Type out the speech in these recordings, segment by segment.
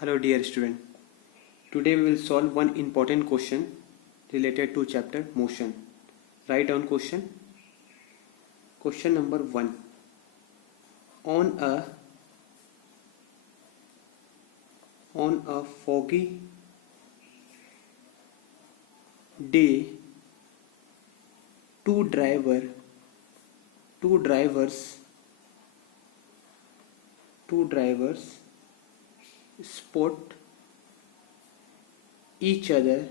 Hello dear student. Today we will solve one important question related to chapter motion. Write down question. Question number 1. On a foggy day, two drivers spot each other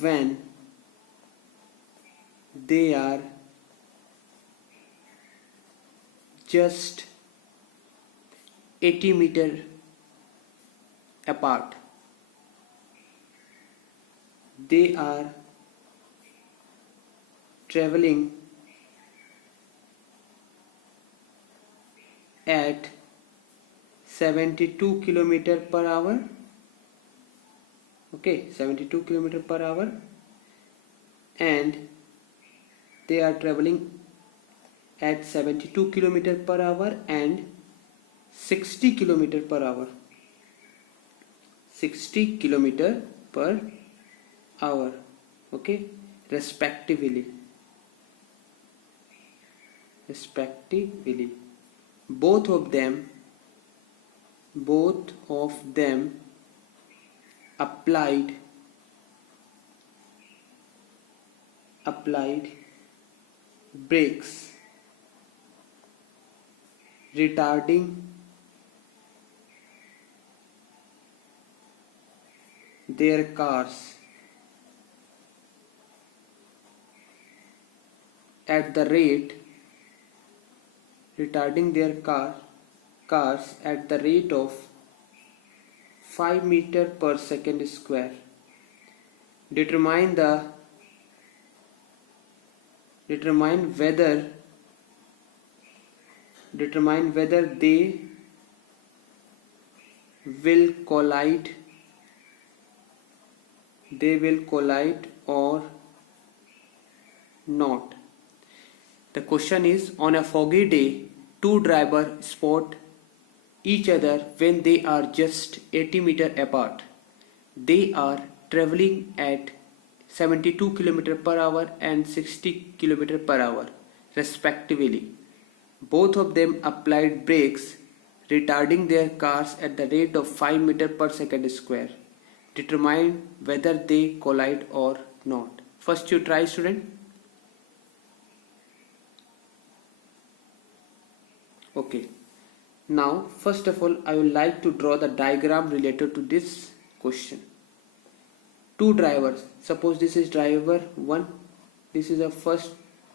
when they are just 80 meters apart. They are traveling at 72 kilometer per hour. Okay, 72 kilometer per hour, and they are traveling at 72 kilometer per hour and 60 kilometer per hour. 60 kilometer per hour. Okay, respectively. Both of them applied brakes, retarding their cars at the rate of 5 meter per second square. Determine whether they will collide or not. The question is, on a foggy day, two drivers spot each other when they are just 80 meters apart. They are traveling at 72 km per hour and 60 km per hour, respectively. Both of them applied brakes, retarding their cars at the rate of 5 meters per second square. Determine whether they collide or not. First you try, student. Okay. Now, first of all, I would like to draw the diagram related to this question. Two drivers. Suppose this is driver 1. This is a first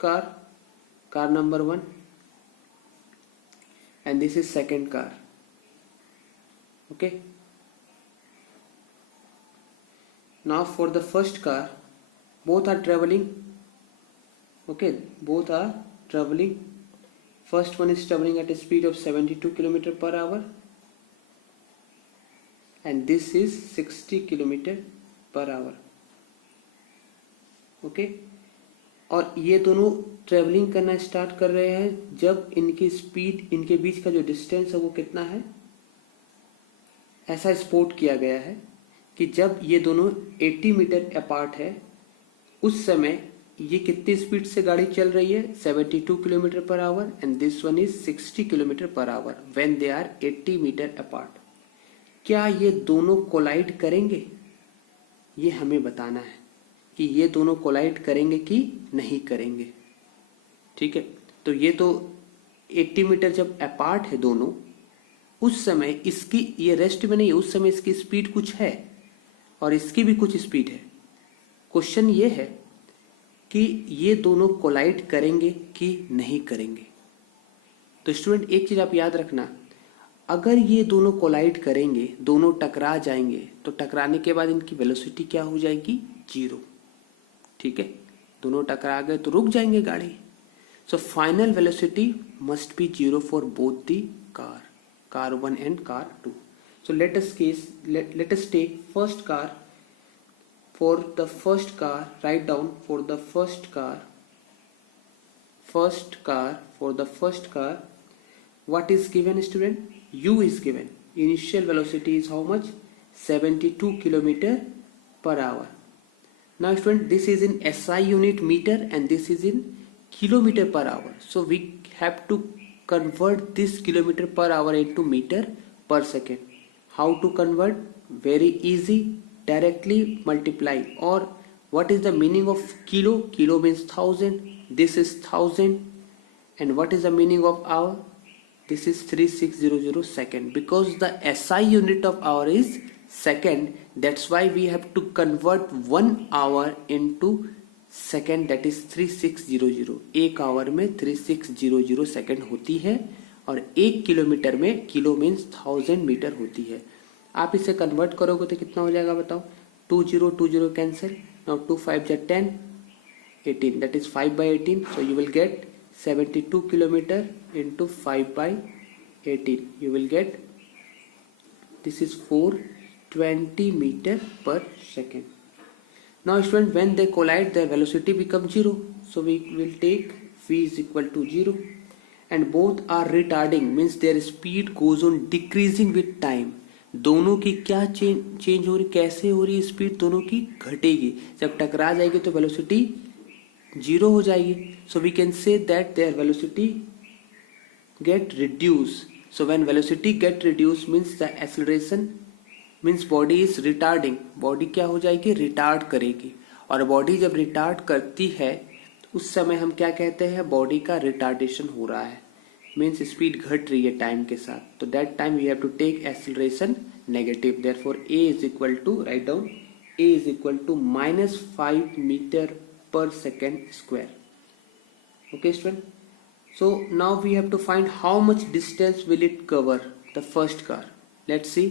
car number 1. And this is second car. Okay. Now for the first car, both are traveling. Okay, both are traveling. First one is traveling at a speed of 72 km per hour, and this is 60 km per hour. Okay, और ये दोनों travelling करना start कर रहे हैं जब इनकी speed, इनके बीच का जो डिस्टेंस है वो कितना है, ऐसा स्पॉट किया गया है कि जब ये दोनों 80 मीटर अपार्ट है, उस समय ये कितनी स्पीड से गाड़ी चल रही है, 72 kilometre per hour, and this one is 60 kilometre per hour when they are 80 metre apart. क्या ये दोनों कोलाइड करेंगे, ये हमें बताना है कि ये दोनों कोलाइड करेंगे कि नहीं करेंगे. ठीक है, तो ये तो 80 मीटर जब अपार्ट है दोनों, उस समय इसकी, ये रेस्ट में नहीं, उस समय इसकी स्पीड कुछ है और इसकी भी कुछ स्पीड है. क्वेश्चन ये है कि ये दोनों कोलाइड करेंगे कि नहीं करेंगे. तो स्टूडेंट एक चीज आप याद रखना, अगर ये दोनों कोलाइड करेंगे, दोनों टकरा जाएंगे, तो टकराने के बाद इनकी वेलोसिटी क्या हो जाएगी, 0. ठीक है, दोनों टकरा गए तो रुक जाएंगे गाड़ी. सो final velocity must be 0 for both the car 1 and car 2. So let us take first car. For the first car, write down for the first car first car, what is given, student? U is given. Initial velocity is how much? 72 kilometer per hour. Now student, this is in SI unit meter and this is in kilometer per hour. So we have to convert this kilometer per hour into meter per second. How to convert? Very easy. Directly multiply. Or what is the meaning of kilo? Kilo means 1000. This is 1000. And what is the meaning of hour? This is 3600 second. Because the SI unit of hour is second, that's why we have to convert 1 hour into second, that is 3600. एक our में 3600 second होती है और 1 kilometre में, kilo means 1000 metre होती है. आप इसे कन्वर्ट करोगे तो कितना हो जाएगा बताओ? 20 कैंसिल. नाउ 2 5 जा 10, 18, that is 5/18. So you will get 72 kilometer into 5/18. You will get, this is 420 meter per second. Now student, when they collide, their velocity becomes 0. So we will take v is equal to 0. And both are retarding, means their speed goes on decreasing with time. दोनों की क्या change हो रही, कैसे हो रही है speed? दोनों की घटेगी. जब टकरा जाएगी तो वेलोसिटी 0 हो जाएगी. So we can say that their velocity get reduced. So when velocity get reduced means the acceleration means body is retarding. Body क्या हो जाएगी? रिटार्ड करेगी. और बॉडी जब रिटार्ड करती है उस समय हम क्या कहते हैं? बॉडी का रिटार्डेशन हो रहा है, मीन्स स्पीड घट रही है टाइम के साथ. तो that time we have to take acceleration negative. Therefore a is equal to, write down, a is equal to -5 metre per second square. Okay student, so now we have to find how much distance will it cover, the first car. Let's see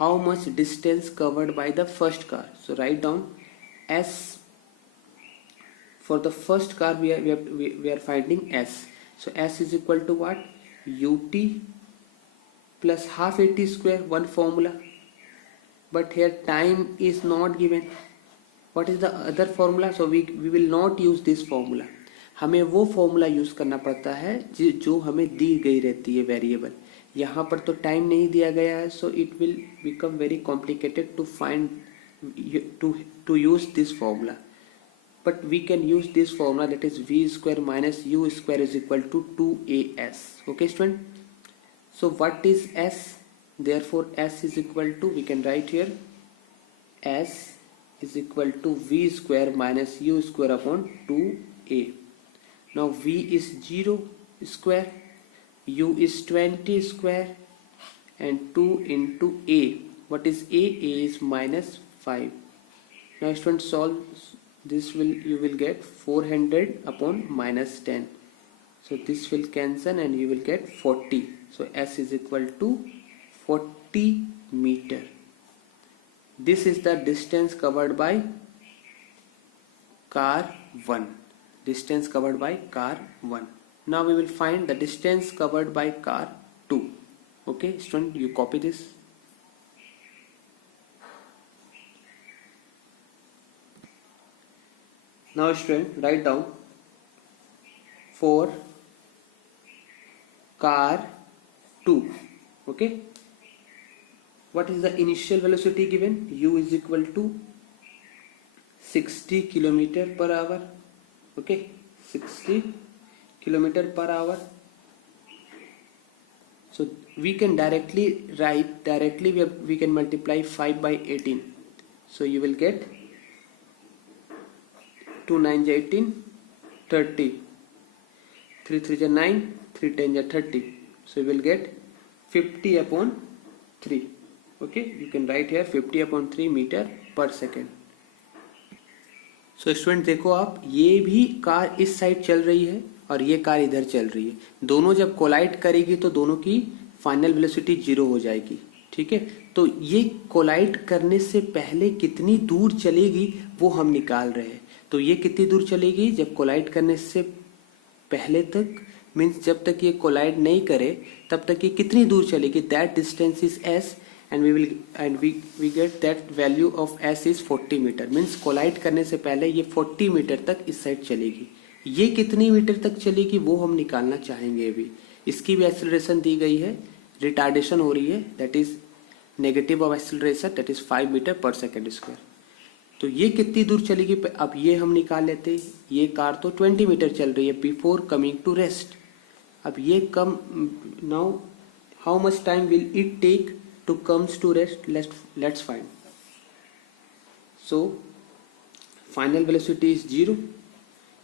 how much distance covered by the first car. So write down s. For the first car we are finding s. So s is equal to what? ut plus half at square, one formula. But here time is not given. What is the other formula? So we will not use this formula. हमें वो formula use करना पड़ता है जो हमें दी गई रहती है वेरिएबल. यहाँ पर तो टाइम नहीं दिया गया है, so it will become very complicated to find to use this formula. But we can use this formula, that is v square minus u square is equal to 2as. Okay student, so what is s? Therefore s is equal to, we can write here s is equal to v square minus u square upon 2a. Now v is 0 square, u is 20 square and 2 into a. What is a? A is -5. Now student, solve this, you will get 400 upon -10. So this will cancel and you will get 40. So s is equal to 40 meter. This is the distance covered by car 1. Distance covered by car 1. Now we will find the distance covered by car 2. Okay student, you copy this. Now student, write down for car 2. Okay, what is the initial velocity given? U is equal to 60 kilometer per hour. Okay, 60 kilometer per hour. So we can directly write, we can multiply 5/18. So you will get 2 9 is 18, 30, 3 3 is 9, 3 10 is 30. So you will get 50 upon 3. Okay, you can write here 50 upon 3 meter per second. So student देखो आप, ये भी car इस side चल रही है और ये कार इधर चल रही है. दोनों जब कोलाइड करेगी तो दोनों की फाइनल वेलोसिटी 0 हो जाएगी. ठीक है, तो ये कोलाइड करने से पहले कितनी दूर चलेगी वो हम निकाल रहे हैं. तो ये कितनी दूर चलेगी जब कोलाइड करने से पहले तक, मीन्स जब तक ये कोलाइड नहीं करे तब तक ये कितनी दूर चलेगी? That distance is s and we get that value of s is 40 metre. Means collide करने से पहले ये 40 मीटर तक इस साइड चलेगी. ये कितनी मीटर तक चलेगी वो हम निकालना चाहेंगे अभी। इसकी भी एक्सेलरेशन दी गई है, रिटार्डेशन हो रही है, that is negative of acceleration, that is 5 metre per second square. तो ये कितनी दूर चलेगी अब ये हम निकाल लेते। ये कार तो 20 मीटर चल रही है बिफोर कमिंग टू रेस्ट। अब ये come now how much time will it take to comes to rest, let's find. So final velocity is 0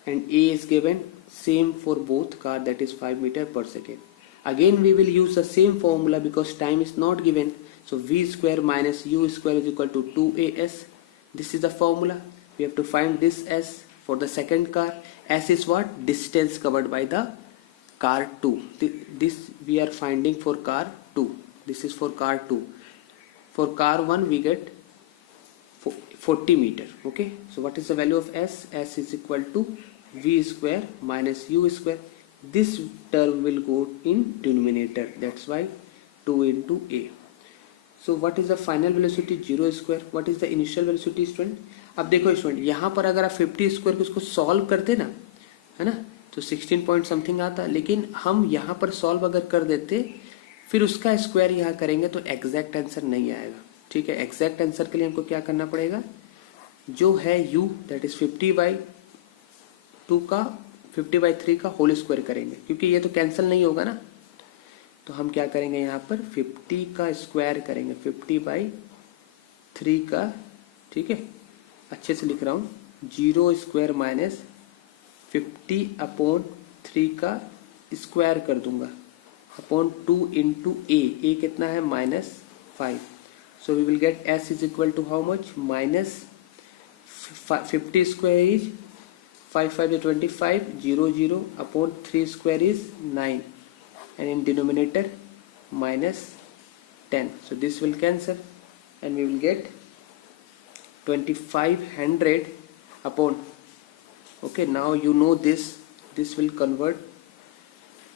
and A is given same for both car, that is 5 meter per second. Again we will use the same formula because time is not given. So V square minus U square is equal to 2AS. This is the formula. We have to find this S for the second car. S is what? Distance covered by the car 2. This we are finding for car 2. This is for car 2. For car 1 we get 40 meter. Okay, so what is the value of S? S is equal to V square minus U square. This term will go in denominator, that's why 2 into A. So what is the final velocity? 0 square. What is the initial velocity student? अब देखो student, यहाँ पर अगर आप 50 square को इसको solve करते ना, है ना, तो 16 पॉइंट समथिंग आता। लेकिन हम यहाँ पर सॉल्व अगर कर देते फिर उसका स्क्वायर यहाँ करेंगे तो एग्जैक्ट आंसर नहीं आएगा। ठीक है, एग्जैक्ट आंसर के लिए हमको क्या करना पड़ेगा, जो है u दैट इज 50/2 का 50/3 का होल स्क्वायर करेंगे, क्योंकि ये तो कैंसिल नहीं होगा ना। तो हम क्या करेंगे, यहाँ पर 50 का स्क्वायर करेंगे 50/3 का। ठीक है, अच्छे से लिख रहा हूँ, 0 स्क्वायर माइनस 50/3 का स्क्वायर कर दूंगा अपॉन 2 इंटू ए कितना है -5। So we will get S is equal to how much? minus 50 square is 5 5 is 25, 0 0 upon 3 square is 9, and in denominator minus 10. So this will cancel and we will get 2500 upon, okay, now you know this will convert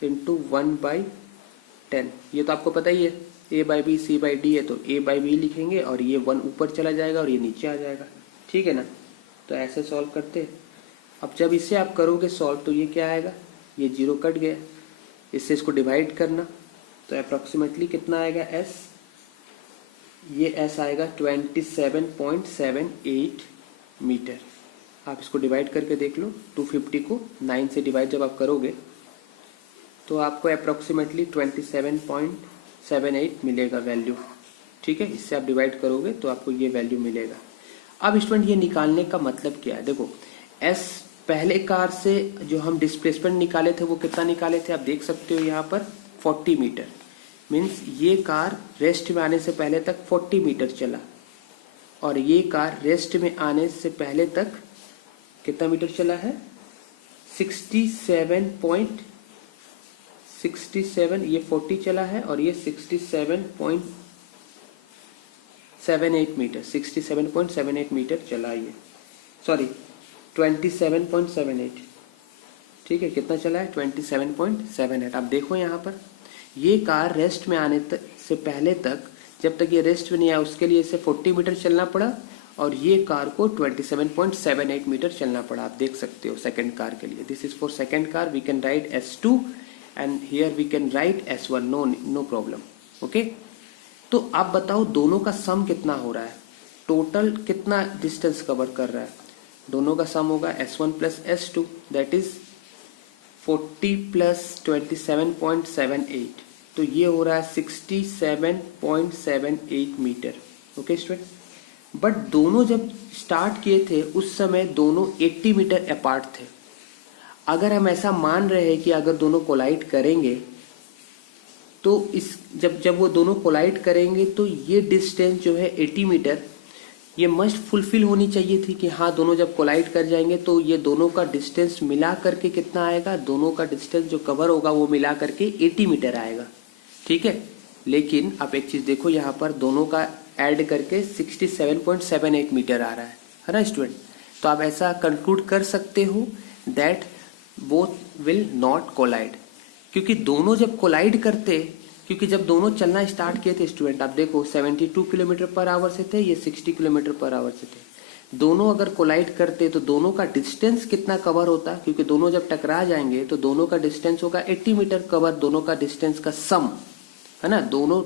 into 1/10. ये तो आपको पता ही है, A/B C/D है तो A/B लिखेंगे और ये 1 ऊपर चला जाएगा और ये नीचे आ जाएगा। ठीक है ना, तो ऐसे सॉल्व करते हैं। अब जब इसे आप करोगे सॉल्व तो ये क्या आएगा, ये 0 कट गया, इससे इसको डिवाइड करना तो अप्रॉक्सीमेटली कितना आएगा S, ये S आएगा 27.78 मीटर। आप इसको डिवाइड करके देख लो, 250 को 9 से डिवाइड जब आप करोगे तो आपको अप्रॉक्सीमेटली 27.78 मिलेगा वैल्यू। ठीक है, इससे आप डिवाइड करोगे तो आपको ये वैल्यू मिलेगा। अब स्टूडेंट ये निकालने का मतलब क्या है, देखो S पहले कार से जो हम डिस्प्लेसमेंट निकाले थे वो कितना निकाले थे, आप देख सकते हो यहाँ पर 40 मीटर। मीन्स ये कार रेस्ट में आने से पहले तक 40 मीटर चला और ये कार रेस्ट में आने से पहले तक कितना मीटर चला है, 67, ये 40 चला है और ये 67.78 मीटर, 67.78 मीटर चला, ये सॉरी 27.78। ठीक है, कितना चला है 27.78। आप देखो यहाँ पर ये कार रेस्ट में आने से पहले तक, जब तक ये रेस्ट में नहीं आया उसके लिए इसे 40 मीटर चलना पड़ा और ये कार को 27.78 मीटर चलना पड़ा। आप देख सकते हो सेकंड कार के लिए, this is for second car, we can write S2 and here we can write S1, no problem. Okay, तो आप बताओ दोनों का सम कितना हो रहा है, टोटल कितना डिस्टेंस कवर कर रहा है। दोनों का सम होगा S1 plus S2 that is 40 plus 27.78, तो ये हो रहा है 67.78 मीटर। ओके स्टूडेंट, बट दोनों जब स्टार्ट किए थे उस समय दोनों 80 मीटर अपार्ट थे। अगर हम ऐसा मान रहे हैं कि अगर दोनों कोलाइड करेंगे तो जब वो दोनों कोलाइड करेंगे तो ये डिस्टेंस जो है 80 मीटर, ये मस्ट फुलफिल होनी चाहिए थी कि हाँ दोनों जब कोलाइड कर जाएंगे तो ये दोनों का डिस्टेंस मिला करके कितना आएगा, दोनों का डिस्टेंस जो कवर होगा वो मिला करके 80 मीटर आएगा। ठीक है, लेकिन आप एक चीज देखो यहाँ पर दोनों का ऐड करके 67.78 मीटर आ रहा है ना स्टूडेंट। तो आप ऐसा कंक्लूड कर सकते हो that both will not collide, क्योंकि दोनों जब कोलाइड करते, क्योंकि जब दोनों चलना स्टार्ट किए थे स्टूडेंट, आप देखो 72 किलोमीटर पर आवर से थे, ये 60 किलोमीटर पर आवर से थे। दोनों अगर कोलाइड करते तो दोनों का डिस्टेंस कितना कवर होता, क्योंकि दोनों जब टकरा जाएंगे तो दोनों का डिस्टेंस होगा 80 मीटर कवर, दोनों का डिस्टेंस का सम है ना। दोनों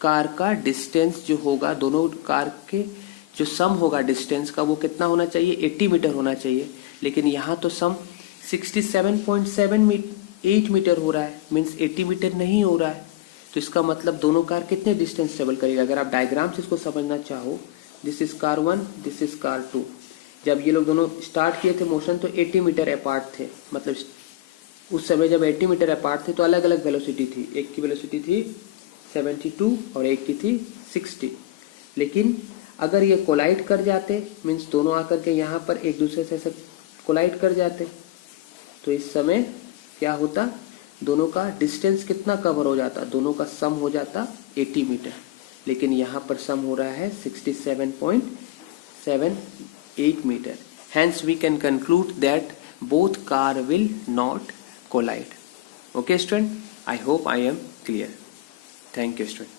कार का डिस्टेंस जो होगा, दोनों कार के जो सम होगा डिस्टेंस का, वो कितना होना चाहिए, 80 मीटर होना चाहिए। लेकिन यहाँ तो सम 67.78 मीटर हो रहा है, मीन्स 80 मीटर नहीं हो रहा है। तो इसका मतलब दोनों कार कितने डिस्टेंस ट्रेवल करेगा। अगर आप डायग्राम से इसको समझना चाहो, this is car 1, this is car 2। जब ये लोग दोनों स्टार्ट किए थे मोशन तो 80 मीटर अपार्ट थे, मतलब उस समय जब 80 मीटर अपार्ट थे तो अलग अलग वेलोसिटी थी। एक की वेलोसिटी थी 72 और एक की थी 60। लेकिन अगर ये कोलाइड कर जाते, मीन्स दोनों आकर के यहाँ पर एक दूसरे से ऐसे कोलाइड कर जाते, तो इस समय क्या होता, दोनों का डिस्टेंस कितना कवर हो जाता, दोनों का सम हो जाता 80 मीटर। लेकिन यहाँ पर सम हो रहा है 67.78 metre. Hence we can conclude that both car will not collide. Okay student, I hope I am clear. Thank you student.